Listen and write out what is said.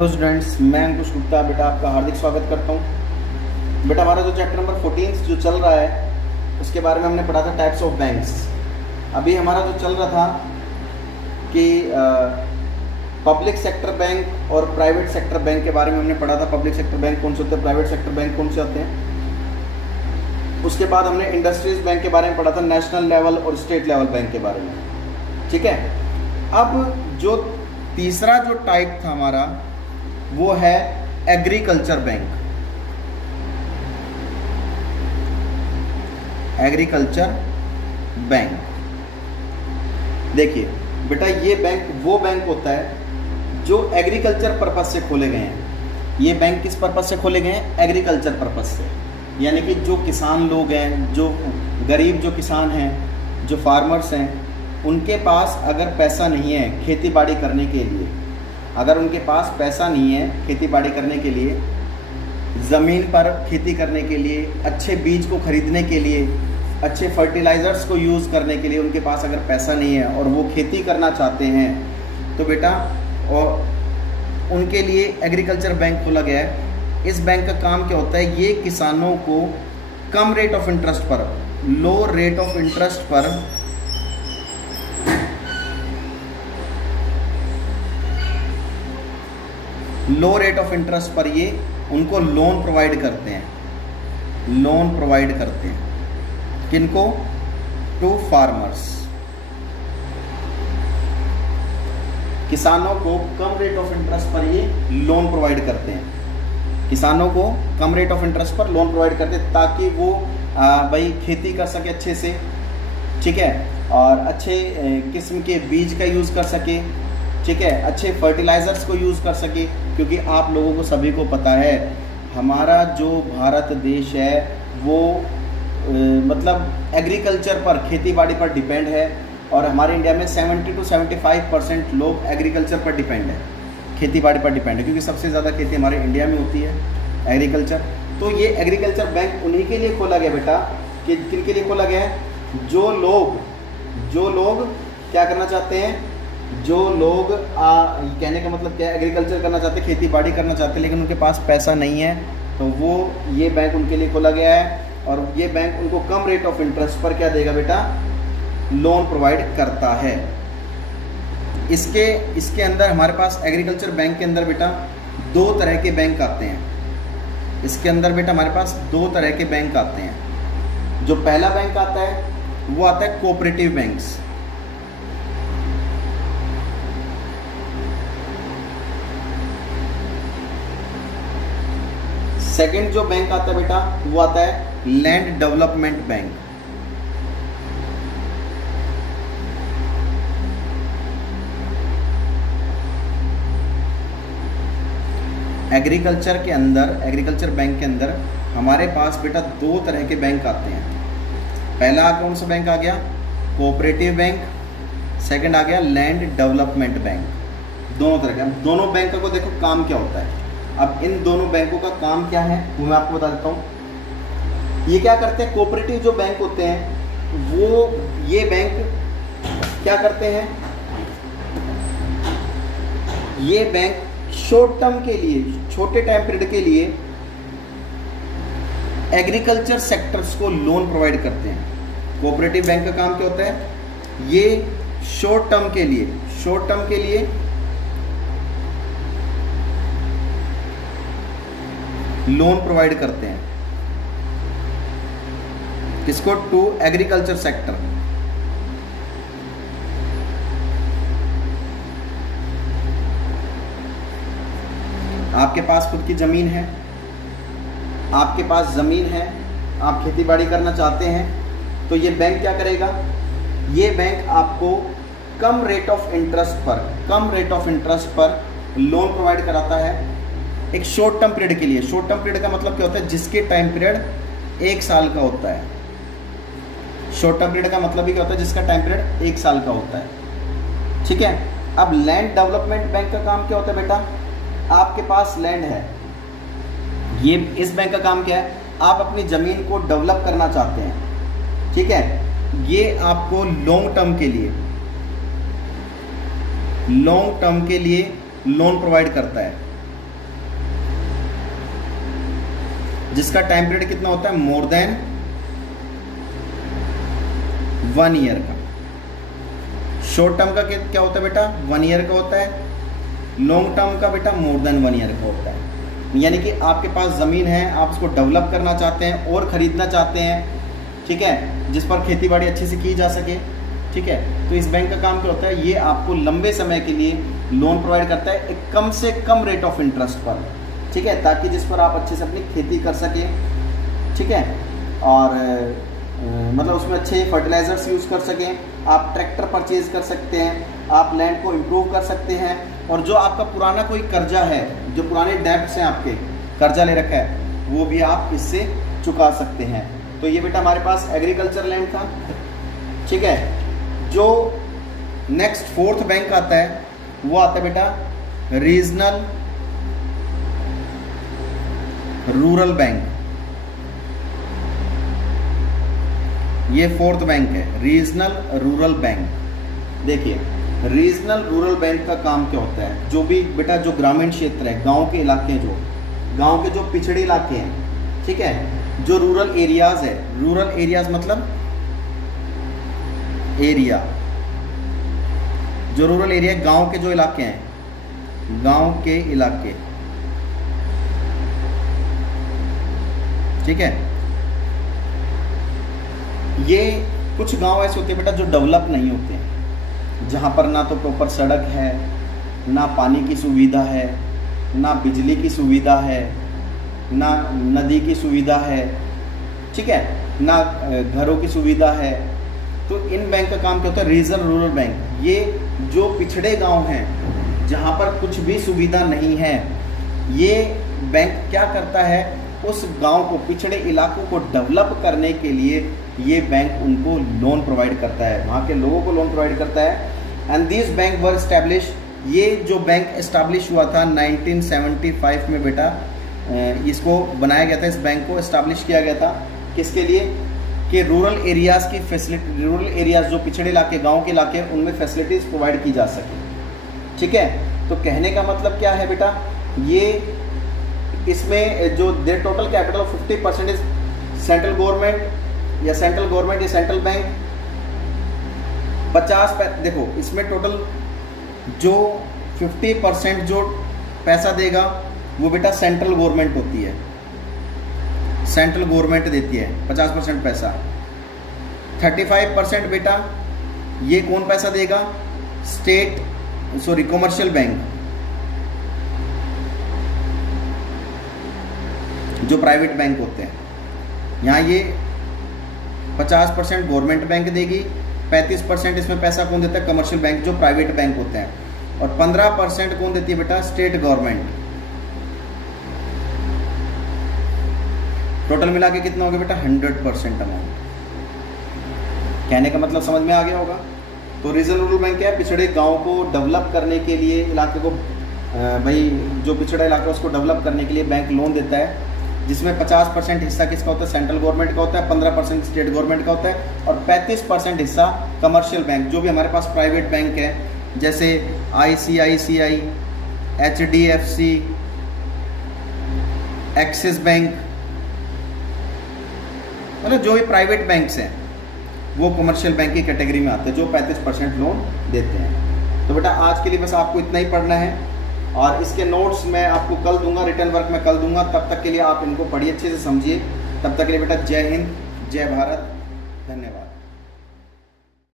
Hello students, मैं अंकुश गुप्ता बेटा आपका हार्दिक स्वागत करता हूं। बेटा हमारा जो चैप्टर नंबर 14 जो चल रहा है उसके बारे में हमने पढ़ा था टाइप्स ऑफ बैंक्स। अभी हमारा जो चल रहा था कि पब्लिक सेक्टर बैंक और प्राइवेट सेक्टर बैंक के बारे में हमने पढ़ा था। पब्लिक सेक्टर बैंक कौन से होते हैं, प्राइवेट सेक्टर बैंक कौन से होते हैं। उसके बाद हमने इंडस्ट्रीज बैंक के बारे में पढ़ा था, नेशनल लेवल और स्टेट लेवल बैंक के बारे में। ठीक है, अब जो तीसरा जो टाइप था हमारा वो है एग्रीकल्चर बैंक। एग्रीकल्चर बैंक, देखिए बेटा ये बैंक वो बैंक होता है जो एग्रीकल्चर पर्पस से खोले गए हैं। ये बैंक किस पर्पस से खोले गए हैं? एग्रीकल्चर पर्पस से। यानी कि जो किसान लोग हैं, जो गरीब जो किसान हैं, जो फार्मर्स हैं, उनके पास अगर पैसा नहीं है खेती बाड़ी करने के लिए, अगर उनके पास पैसा नहीं है खेती बाड़ी करने के लिए, ज़मीन पर खेती करने के लिए, अच्छे बीज को खरीदने के लिए, अच्छे फर्टिलाइज़र्स को यूज़ करने के लिए उनके पास अगर पैसा नहीं है और वो खेती करना चाहते हैं तो बेटा और उनके लिए एग्रीकल्चर बैंक खोला गया है। इस बैंक का काम क्या होता है? ये किसानों को कम रेट ऑफ इंटरेस्ट पर, लो रेट ऑफ इंटरेस्ट पर लो रेट ऑफ इंटरेस्ट पर ये उनको लोन प्रोवाइड करते हैं। लोन प्रोवाइड करते हैं किनको? To farmers. किसानों को कम रेट ऑफ इंटरेस्ट पर ये लोन प्रोवाइड करते हैं। किसानों को कम रेट ऑफ इंटरेस्ट पर लोन प्रोवाइड करते हैं ताकि वो भाई खेती कर सके अच्छे से, ठीक है, और अच्छे किस्म के बीज का यूज़ कर सके, ठीक है, अच्छे फर्टिलाइज़र्स को यूज़ कर सके। क्योंकि आप लोगों को सभी को पता है हमारा जो भारत देश है वो मतलब एग्रीकल्चर पर, खेती बाड़ी पर डिपेंड है। और हमारे इंडिया में 70 to 75% लोग एग्रीकल्चर पर डिपेंड है, खेती बाड़ी पर डिपेंड है, क्योंकि सबसे ज़्यादा खेती हमारे इंडिया में होती है, एग्रीकल्चर। तो ये एग्रीकल्चर बैंक उन्हीं के लिए खोला गया बेटा, कि किन के लिए खोला गया है? जो लोग क्या करना चाहते हैं, जो लोग कहने का मतलब क्या है, एग्रीकल्चर करना चाहते हैं, खेती बाड़ी करना चाहते हैं, लेकिन उनके पास पैसा नहीं है, तो वो ये बैंक उनके लिए खोला गया है। और ये बैंक उनको कम रेट ऑफ इंटरेस्ट पर क्या देगा बेटा? लोन प्रोवाइड करता है। इसके अंदर हमारे पास एग्रीकल्चर बैंक के अंदर बेटा दो तरह के बैंक आते हैं। इसके अंदर बेटा हमारे पास दो तरह के बैंक आते हैं। जो पहला बैंक आता है वो आता है कोऑपरेटिव बैंक्स। सेकंड जो बैंक आता है बेटा वो आता है लैंड डेवलपमेंट बैंक। एग्रीकल्चर के अंदर, एग्रीकल्चर बैंक के अंदर हमारे पास बेटा दो तरह के बैंक आते हैं। पहला कौन सा बैंक आ गया? Cooperative bank. सेकंड आ गया लैंड डेवलपमेंट बैंक। दोनों तरह के। दोनों बैंक को देखो काम क्या होता है। अब इन दोनों बैंकों का काम क्या है वो मैं आपको बता देता हूँ। ये क्या करते हैं? कोऑपरेटिव जो बैंक होते हैं वो ये बैंक क्या करते हैं? ये बैंक शॉर्ट टर्म के लिए, छोटे टाइम पीरियड के लिए एग्रीकल्चर सेक्टर्स को लोन प्रोवाइड करते हैं। कोऑपरेटिव बैंक का काम क्या होता है? ये शॉर्ट टर्म के लिए लोन प्रोवाइड करते हैं। किसको? To agriculture sector. आपके पास खुद की जमीन है, आप खेती बाड़ी करना चाहते हैं, तो ये बैंक क्या करेगा? ये बैंक आपको कम रेट ऑफ इंटरेस्ट पर लोन प्रोवाइड कराता है एक शॉर्ट टर्म पीरियड के लिए। शॉर्ट टर्म पीरियड का मतलब क्या होता है? जिसके टाइम पीरियड 1 साल का होता है। शॉर्ट टर्म पीरियड का मतलब ही क्या होता है? जिसका टाइम पीरियड 1 साल का होता है, ठीक है। अब लैंड डेवलपमेंट बैंक का काम क्या होता है बेटा? आपके पास लैंड है, ये इस बैंक का काम क्या है? आप अपनी जमीन को डेवलप करना चाहते हैं, ठीक है। ये आपको लॉन्ग टर्म के लिए लोन प्रोवाइड करता है। जिसका टाइम पीरियड कितना होता है, मोर देन 1 ईयर का। शॉर्ट टर्म का क्या होता है बेटा, 1 ईयर का होता है। लॉन्ग टर्म का बेटा मोर देन 1 ईयर का होता है। यानी कि आपके पास ज़मीन है, आप उसको डेवलप करना चाहते हैं और ख़रीदना चाहते हैं, ठीक है, जिस पर खेती बाड़ी अच्छे से की जा सके, ठीक है। तो इस बैंक का काम क्या होता है, ये आपको लंबे समय के लिए लोन प्रोवाइड करता है एक कम से कम रेट ऑफ इंटरेस्ट पर, ठीक है, ताकि जिस पर आप अच्छे से अपनी खेती कर सकें, ठीक है, और मतलब उसमें अच्छे फर्टिलाइजर्स यूज़ कर सकें, आप ट्रैक्टर परचेज कर सकते हैं, आप लैंड को इम्प्रूव कर सकते हैं, और जो आपका पुराना कोई कर्जा है, जो पुराने डेब्ट्स हैं आपके, कर्जा ले रखा है, वो भी आप इससे चुका सकते हैं। तो ये बेटा हमारे पास एग्रीकल्चर लैंड था, ठीक है। जो नेक्स्ट 4th बैंक आता है वो आता है बेटा रीजनल रूरल बैंक। ये 4th बैंक है, रीजनल रूरल बैंक। देखिए रीजनल रूरल बैंक का काम क्या होता है, जो भी बेटा जो ग्रामीण क्षेत्र है, गांव के इलाके हैं, जो गांव के जो पिछड़े इलाके हैं, ठीक है, जो रूरल एरियाज है, रूरल एरियाज मतलब एरिया, जो रूरल एरिया गांव के जो इलाके हैं, गांव के इलाके, ठीक है। ये कुछ गांव ऐसे होते हैं बेटा जो डेवलप नहीं होते हैं, जहां पर ना तो प्रॉपर सड़क है, ना पानी की सुविधा है, ना बिजली की सुविधा है, ना नदी की सुविधा है, ठीक है, ना घरों की सुविधा है। तो इन बैंक का काम क्या होता है, रीजनल रूरल बैंक। ये जो पिछड़े गांव हैं जहां पर कुछ भी सुविधा नहीं है, ये बैंक क्या करता है, उस गांव को, पिछड़े इलाकों को डेवलप करने के लिए ये बैंक उनको लोन प्रोवाइड करता है, वहाँ के लोगों को लोन प्रोवाइड करता है। And this bank were establish, ये जो बैंक एस्टैब्लिश हुआ था 1975 में बेटा, इसको बनाया गया था, इस बैंक को एस्टैब्लिश किया गया था, किसके लिए, कि रूरल एरियाज़ की फैसिलिटी, रूरल एरियाज़ जो पिछड़े इलाके, गाँव के इलाके, उनमें फैसिलिटीज़ प्रोवाइड की जा सके, ठीक है। तो कहने का मतलब क्या है बेटा, ये इसमें जो their total capital of 50% is central government या सेंट्रल बैंक 50, देखो इसमें टोटल जो 50% जो पैसा देगा वो बेटा सेंट्रल गवर्नमेंट होती है, सेंट्रल गवर्नमेंट देती है 50% पैसा। 35% बेटा ये कौन पैसा देगा, कमर्शियल बैंक, जो प्राइवेट बैंक होते हैं। यहाँ ये 50% गवर्नमेंट बैंक देगी, 35% इसमें पैसा कौन देता है, कमर्शियल बैंक, जो प्राइवेट बैंक होते हैं, और 15% कौन देती है बेटा, स्टेट गवर्नमेंट। टोटल मिला के कितना हो गया बेटा, 100% अमाउंट। कहने का मतलब समझ में आ गया होगा। तो रीजनल रूरल बैंक क्या है, पिछड़े गांव को डेवलप करने के लिए, इलाके को भाई जो पिछड़ा इलाका है उसको डेवलप करने के लिए बैंक लोन देता है, जिसमें 50% हिस्सा किसका होता है, सेंट्रल गवर्नमेंट का होता है, 15% स्टेट गवर्नमेंट का होता है, और 35% हिस्सा कमर्शियल बैंक, जो भी हमारे पास प्राइवेट बैंक है, जैसे ICICI, HDFC, एक्सिस बैंक, मतलब जो भी प्राइवेट बैंक्स हैं वो कमर्शियल बैंक की कैटेगरी में आते हैं, जो 35% लोन देते हैं। तो बेटा आज के लिए बस आपको इतना ही पढ़ना है, और इसके नोट्स मैं आपको कल दूंगा, रिटर्न वर्क में कल दूंगा। तब तक के लिए आप इनको पढ़िए, अच्छे से समझिए। तब तक के लिए बेटा जय हिंद, जय भारत, धन्यवाद।